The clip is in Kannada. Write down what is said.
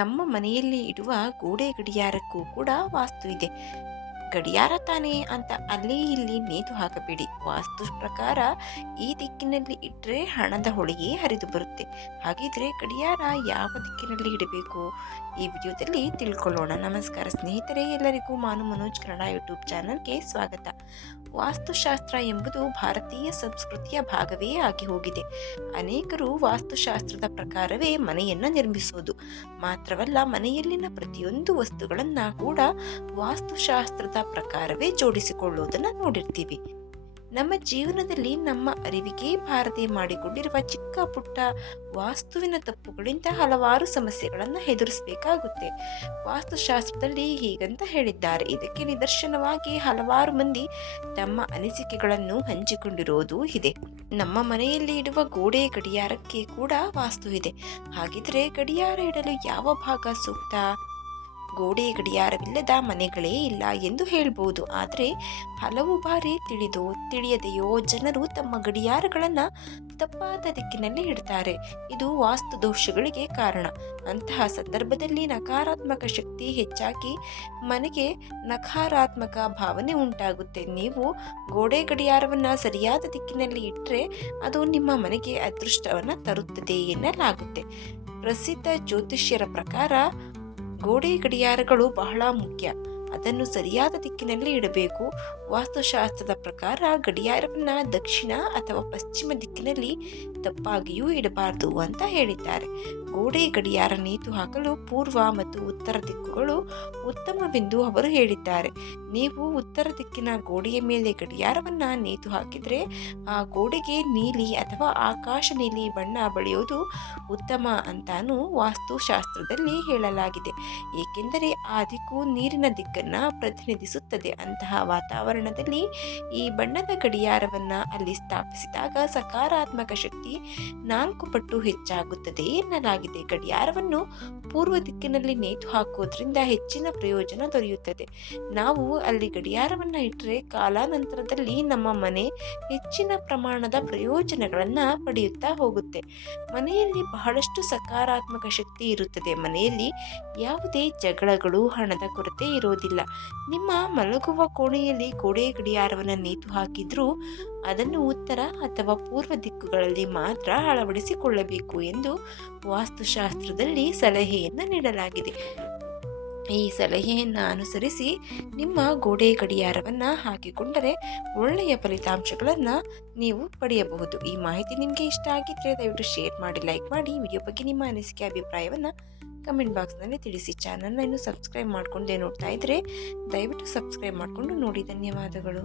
ನಮ್ಮ ಮನೆಯಲ್ಲಿ ಇಡುವ ಗೋಡೆ ಗಡಿಯಾರಕ್ಕೂ ಕೂಡ ವಾಸ್ತು ಇದೆ. ಗಡಿಯಾರ ತಾನೇ ಅಂತ ಅಲ್ಲಿ ಇಲ್ಲಿ ನೇತು ಹಾಕಬೇಡಿ. ವಾಸ್ತು ಪ್ರಕಾರ ಈ ದಿಕ್ಕಿನಲ್ಲಿ ಇಟ್ಟರೆ ಹಣದ ಹೊಳೆಯೇ ಹರಿದು ಬರುತ್ತೆ. ಹಾಗಿದ್ರೆ ಗಡಿಯಾರ ಯಾವ ದಿಕ್ಕಿನಲ್ಲಿ ಇಡಬೇಕು? ಈ ವಿಡಿಯೋದಲ್ಲಿ ತಿಳ್ಕೊಳ್ಳೋಣ. ನಮಸ್ಕಾರ ಸ್ನೇಹಿತರೆ, ಎಲ್ಲರಿಗೂ ಮಾನು ಮನೋಜ್ ಕನ್ನಡ ಯೂಟ್ಯೂಬ್ ಚಾನಲ್ಗೆ ಸ್ವಾಗತ. ವಾಸ್ತುಶಾಸ್ತ್ರ ಎಂಬುದು ಭಾರತೀಯ ಸಂಸ್ಕೃತಿಯ ಭಾಗವೇ ಆಗಿ ಹೋಗಿದೆ. ಅನೇಕರು ವಾಸ್ತುಶಾಸ್ತ್ರದ ಪ್ರಕಾರವೇ ಮನೆಯನ್ನು ನಿರ್ಮಿಸುವುದು ಮಾತ್ರವಲ್ಲ, ಮನೆಯಲ್ಲಿನ ಪ್ರತಿಯೊಂದು ವಸ್ತುಗಳನ್ನು ಕೂಡ ವಾಸ್ತುಶಾಸ್ತ್ರದ ಪ್ರಕಾರವೇ ಜೋಡಿಸಿಕೊಳ್ಳುವುದನ್ನು ನೋಡಿರ್ತೀವಿ. ನಮ್ಮ ಜೀವನದಲ್ಲಿ ನಮ್ಮ ಅರಿವಿಗೆ ಬಾರದೆ ಮಾಡಿಕೊಂಡಿರುವ ಚಿಕ್ಕ ಪುಟ್ಟ ವಾಸ್ತುವಿನ ತಪ್ಪುಗಳಿಂದ ಹಲವಾರು ಸಮಸ್ಯೆಗಳನ್ನು ಎದುರಿಸಬೇಕಾಗುತ್ತೆ. ವಾಸ್ತುಶಾಸ್ತ್ರದಲ್ಲಿ ಹೀಗಂತ ಹೇಳಿದ್ದಾರೆ. ಇದಕ್ಕೆ ನಿದರ್ಶನವಾಗಿ ಹಲವಾರು ಮಂದಿ ತಮ್ಮ ಅನಿಸಿಕೆಗಳನ್ನು ಹಂಚಿಕೊಂಡಿರೋದು ಇದೆ. ನಮ್ಮ ಮನೆಯಲ್ಲಿ ಇಡುವ ಗೋಡೆ ಗಡಿಯಾರಕ್ಕೆ ಕೂಡ ವಾಸ್ತು ಇದೆ. ಹಾಗಿದ್ರೆ ಗಡಿಯಾರ ಇಡಲು ಯಾವ ಭಾಗ ಸೂಕ್ತ? ಗೋಡೆ ಗಡಿಯಾರವಿಲ್ಲದ ಮನೆಗಳೇ ಇಲ್ಲ ಎಂದು ಹೇಳ್ಬೋದು. ಆದರೆ ಹಲವು ಬಾರಿ ತಿಳಿದೋ ತಿಳಿಯದೆಯೋ ಜನರು ತಮ್ಮ ಗಡಿಯಾರಗಳನ್ನು ತಪ್ಪಾದ ದಿಕ್ಕಿನಲ್ಲಿ ಇಡ್ತಾರೆ. ಇದು ವಾಸ್ತು ದೋಷಗಳಿಗೆ ಕಾರಣ. ಅಂತಹ ಸಂದರ್ಭದಲ್ಲಿ ನಕಾರಾತ್ಮಕ ಶಕ್ತಿ ಹೆಚ್ಚಾಗಿ ಮನೆಗೆ ನಕಾರಾತ್ಮಕ ಭಾವನೆ ಉಂಟಾಗುತ್ತೆ. ನೀವು ಗೋಡೆ ಗಡಿಯಾರವನ್ನು ಸರಿಯಾದ ದಿಕ್ಕಿನಲ್ಲಿ ಇಟ್ಟರೆ ಅದು ನಿಮ್ಮ ಮನೆಗೆ ಅದೃಷ್ಟವನ್ನು ತರುತ್ತದೆ ಎನ್ನಲಾಗುತ್ತೆ. ಪ್ರಸಿದ್ಧ ಜ್ಯೋತಿಷ್ಯರ ಪ್ರಕಾರ ಗೋಡೆ ಗಡಿಯಾರಗಳು ಬಹಳ ಮುಖ್ಯ. ಅದನ್ನು ಸರಿಯಾದ ದಿಕ್ಕಿನಲ್ಲಿ ಇಡಬೇಕು. ವಾಸ್ತುಶಾಸ್ತ್ರದ ಪ್ರಕಾರ ಗಡಿಯಾರವನ್ನು ದಕ್ಷಿಣ ಅಥವಾ ಪಶ್ಚಿಮ ದಿಕ್ಕಿನಲ್ಲಿ ತಪ್ಪಾಗಿಯೂ ಇಡಬಾರದು ಅಂತ ಹೇಳಿದ್ದಾರೆ. ಗೋಡೆ ಗಡಿಯಾರ ನೇತು ಹಾಕಲು ಪೂರ್ವ ಮತ್ತು ಉತ್ತರ ದಿಕ್ಕುಗಳು ಉತ್ತಮವೆಂದು ಅವರು ಹೇಳಿದ್ದಾರೆ. ನೀವು ಉತ್ತರ ದಿಕ್ಕಿನ ಗೋಡೆಯ ಮೇಲೆ ಗಡಿಯಾರವನ್ನು ನೇತು ಹಾಕಿದರೆ ಆ ಗೋಡೆಗೆ ನೀಲಿ ಅಥವಾ ಆಕಾಶ ನೀಲಿ ಬಣ್ಣ ಬಳಿಯೋದು ಉತ್ತಮ ಅಂತಾನು ವಾಸ್ತುಶಾಸ್ತ್ರದಲ್ಲಿ ಹೇಳಲಾಗಿದೆ. ಏಕೆಂದರೆ ಆ ದಿಕ್ಕು ನೀರಿನ ದಿಕ್ಕನ್ನು ಪ್ರತಿನಿಧಿಸುತ್ತದೆ. ಅಂತಹ ವಾತಾವರಣದಲ್ಲಿ ಈ ಬಣ್ಣದ ಗಡಿಯಾರವನ್ನು ಅಲ್ಲಿ ಸ್ಥಾಪಿಸಿದಾಗ ಸಕಾರಾತ್ಮಕ ಶಕ್ತಿ ನಾಲ್ಕು ಪಟ್ಟು ಹೆಚ್ಚಾಗುತ್ತದೆ ಎನ್ನಲಾಗಿದೆ. ಗಡಿಯಾರವನ್ನು ಪೂರ್ವ ದಿಕ್ಕಿನಲ್ಲಿ ನೇತು ಹಾಕುವುದರಿಂದ ಹೆಚ್ಚಿನ ಪ್ರಯೋಜನ ದೊರೆಯುತ್ತದೆ. ನಾವು ಅಲ್ಲಿ ಗಡಿಯಾರವನ್ನು ಇಟ್ಟರೆ ಕಾಲಾನಂತರದಲ್ಲಿ ನಮ್ಮ ಮನೆ ಹೆಚ್ಚಿನ ಪ್ರಮಾಣದ ಪ್ರಯೋಜನಗಳನ್ನು ಪಡೆಯುತ್ತಾ ಹೋಗುತ್ತೆ. ಮನೆಯಲ್ಲಿ ಬಹಳಷ್ಟು ಸಕಾರಾತ್ಮಕ ಶಕ್ತಿ ಇರುತ್ತದೆ. ಮನೆಯಲ್ಲಿ ಯಾವುದೇ ಜಗಳಗಳು, ಹಣದ ಕೊರತೆ ಇರೋದಿಲ್ಲ ನಿಮ್ಮ ಮಲಗುವ ಕೋಣೆಯಲ್ಲಿ ಗೋಡೆ ಗಡಿಯಾರವನ್ನು ನೇತು ಹಾಕಿದ್ರೂ ಅದನ್ನು ಉತ್ತರ ಅಥವಾ ಪೂರ್ವ ದಿಕ್ಕುಗಳಲ್ಲಿ ಮಾತ್ರ ಅಳವಡಿಸಿಕೊಳ್ಳಬೇಕು ಎಂದು ವಾಸ್ತುಶಾಸ್ತ್ರದಲ್ಲಿ ಸಲಹೆಯನ್ನು ನೀಡಲಾಗಿದೆ. ಈ ಸಲಹೆಯನ್ನು ಅನುಸರಿಸಿ ನಿಮ್ಮ ಗೋಡೆ ಗಡಿಯಾರವನ್ನು ಹಾಕಿಕೊಂಡರೆ ಒಳ್ಳೆಯ ಫಲಿತಾಂಶಗಳನ್ನು ನೀವು ಪಡೆಯಬಹುದು. ಈ ಮಾಹಿತಿ ನಿಮಗೆ ಇಷ್ಟ ಆಗಿದ್ದರೆ ದಯವಿಟ್ಟು ಶೇರ್ ಮಾಡಿ ಲೈಕ್ ಮಾಡಿ. ವಿಡಿಯೋ ಬಗ್ಗೆ ನಿಮ್ಮ ಅನಿಸಿಕೆ, ಅಭಿಪ್ರಾಯವನ್ನು ಕಮೆಂಟ್ ಬಾಕ್ಸ್ನಲ್ಲಿ ತಿಳಿಸಿ. ಚಾನಲ್ನ ಇನ್ನು ಸಬ್ಸ್ಕ್ರೈಬ್ ಮಾಡಿಕೊಂಡೇ ನೋಡ್ತಾ ಇದ್ದರೆ ದಯವಿಟ್ಟು ಸಬ್ಸ್ಕ್ರೈಬ್ ಮಾಡಿಕೊಂಡು ನೋಡಿ. ಧನ್ಯವಾದಗಳು.